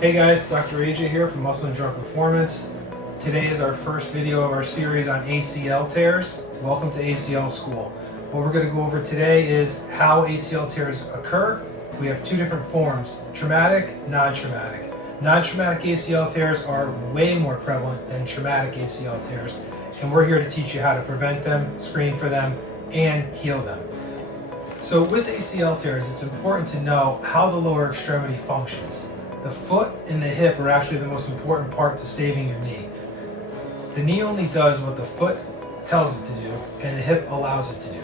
Hey guys, Dr. AJ here from Muscle and Joint Performance. Today is our first video of our series on ACL tears. Welcome to ACL School. What we're going to go over today is how ACL tears occur. We have two different forms, traumatic, non-traumatic. Non-traumatic ACL tears are way more prevalent than traumatic ACL tears, and we're here to teach you how to prevent them, screen for them, and heal them. So with ACL tears, it's important to know how the lower extremity functions. The foot and the hip are actually the most important part to saving your knee. The knee only does what the foot tells it to do, and the hip allows it to do.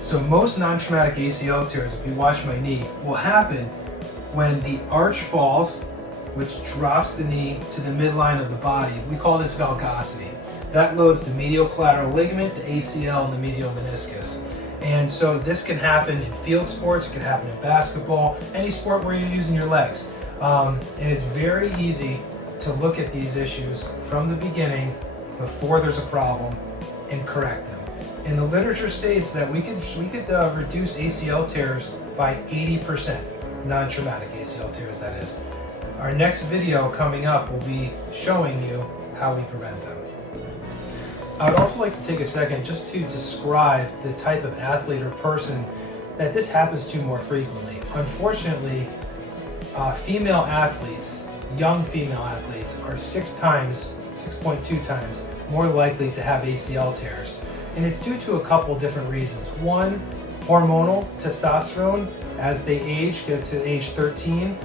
So most non-traumatic ACL tears, if you watch my knee, will happen when the arch falls, which drops the knee to the midline of the body. We call this valgosity. That loads the medial collateral ligament, the ACL, and the medial meniscus. And so this can happen in field sports, it can happen in basketball, any sport where you're using your legs. And it's very easy to look at these issues from the beginning before there's a problem and correct them. And the literature states that we could reduce ACL tears by 80%, non-traumatic ACL tears that is. Our next video coming up will be showing you how we prevent them. I would also like to take a second just to describe the type of athlete or person that this happens to more frequently. Unfortunately, female athletes, young female athletes, are 6.2 times more likely to have ACL tears. And it's due to a couple different reasons. One, hormonal testosterone. As they age, get to age 13,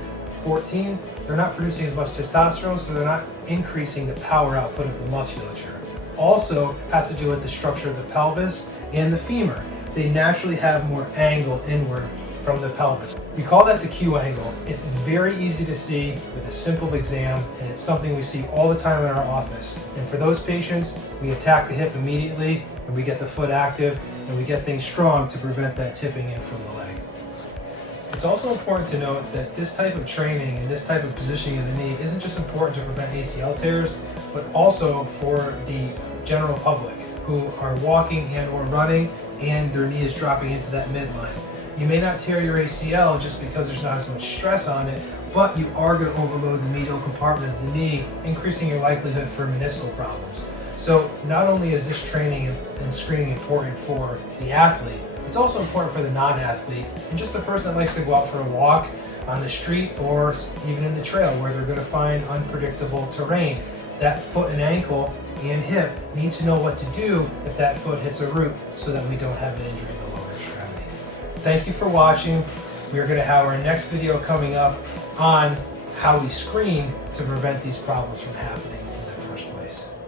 14, they're not producing as much testosterone, so they're not increasing the power output of the musculature. Also has to do with the structure of the pelvis and the femur. They naturally have more angle inward from the pelvis. We call that the Q angle. It's very easy to see with a simple exam, and it's something we see all the time in our office. And for those patients, we attack the hip immediately, and we get the foot active, and we get things strong to prevent that tipping in from the leg. It's also important to note that this type of training and this type of positioning of the knee isn't just important to prevent ACL tears, but also for the general public who are walking and or running and their knee is dropping into that midline. You may not tear your ACL just because there's not as much stress on it, but you are going to overload the medial compartment of the knee, increasing your likelihood for meniscal problems. So not only is this training and screening important for the athlete, it's also important for the non-athlete and just the person that likes to go out for a walk on the street or even in the trail where they're going to find unpredictable terrain. That foot and ankle and hip need to know what to do if that foot hits a root so that we don't have an injury in the lower extremity. Thank you for watching. We're going to have our next video coming up on how we screen to prevent these problems from happening.